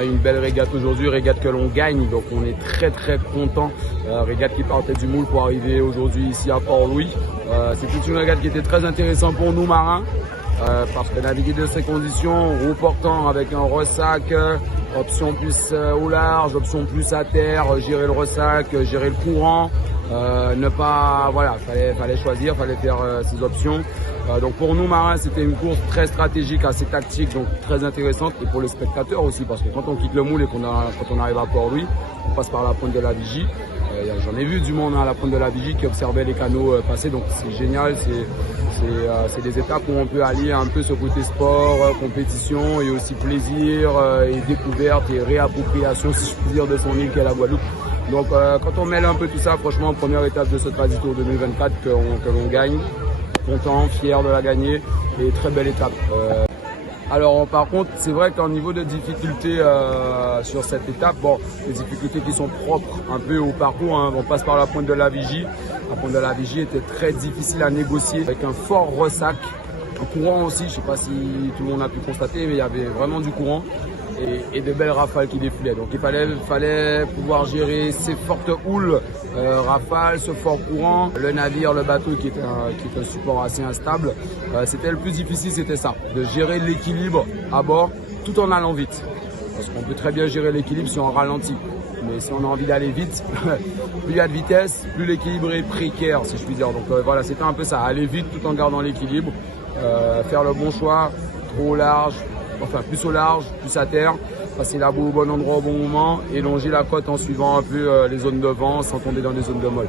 a une belle régate aujourd'hui, régate que l'on gagne, donc on est très content. Régate qui partait du moule pour arriver aujourd'hui ici à Port-Louis. C'était une régate qui était très intéressante pour nous marins, parce que naviguer de ces conditions, roue portant avec un ressac, option plus au large, option plus à terre, gérer le ressac, gérer le courant, voilà, fallait choisir, fallait faire ces options. Donc pour nous marins, c'était une course très stratégique, assez tactique, donc très intéressante, et pour les spectateurs aussi, parce que quand on quitte le moule et quand on arrive à Port-Louis, on passe par la pointe de la Vigie. J'en ai vu du monde à la pointe de la Vigie qui observait les canaux passer, donc c'est génial. C'est des étapes où on peut allier un peu ce côté sport, compétition, et aussi plaisir et découverte et réappropriation, si je puis dire, de son île qu'est la Guadeloupe. Donc quand on mêle un peu tout ça, franchement, première étape de ce Traditour 2024 que l'on gagne, content, fier de la gagner, et très belle étape. Alors par contre, c'est vrai qu'en niveau de difficulté sur cette étape, bon, les difficultés qui sont propres un peu au parcours, hein, on passe par la pointe de la Vigie. La pointe de la Vigie était très difficile à négocier, avec un fort ressac, un courant aussi, je ne sais pas si tout le monde a pu constater, mais il y avait vraiment du courant et de belles rafales qui défilaient. Donc il fallait pouvoir gérer ces fortes houles, rafales, ce fort courant, le navire, le bateau qui est un support assez instable. C'était le plus difficile, c'était ça, de gérer l'équilibre à bord tout en allant vite. Parce qu'on peut très bien gérer l'équilibre si on ralentit. Mais si on a envie d'aller vite, plus il y a de vitesse, plus l'équilibre est précaire, si je puis dire. Donc voilà, c'était un peu ça, aller vite tout en gardant l'équilibre, faire le bon choix, trop large, enfin plus au large, plus à terre, passer la boue au bon endroit au bon moment et longer la côte en suivant un peu les zones de vent sans tomber dans des zones de molle.